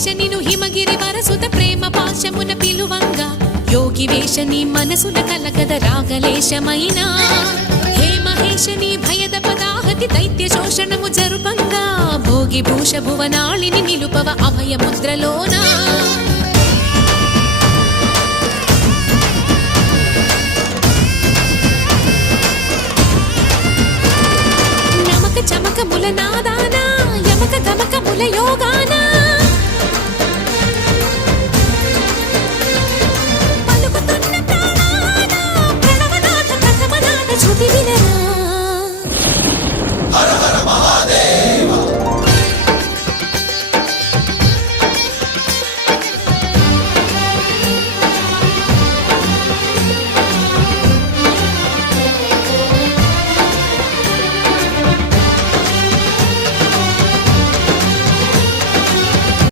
వేష నిను హిమగిరి వరసుత ప్రేమ పాశమున పిలువంగా యోగి వేష నీ మనసున కలకద రాగలేశమైనా హే మహేష నీ భయద పదాహతి దైత్య శోషణము జరుపంగా భోగి భూష భువనాళిని నిలుపవ అభయ ముద్రలోనా చమకముల నాదానా యమక గమకముల యోగానా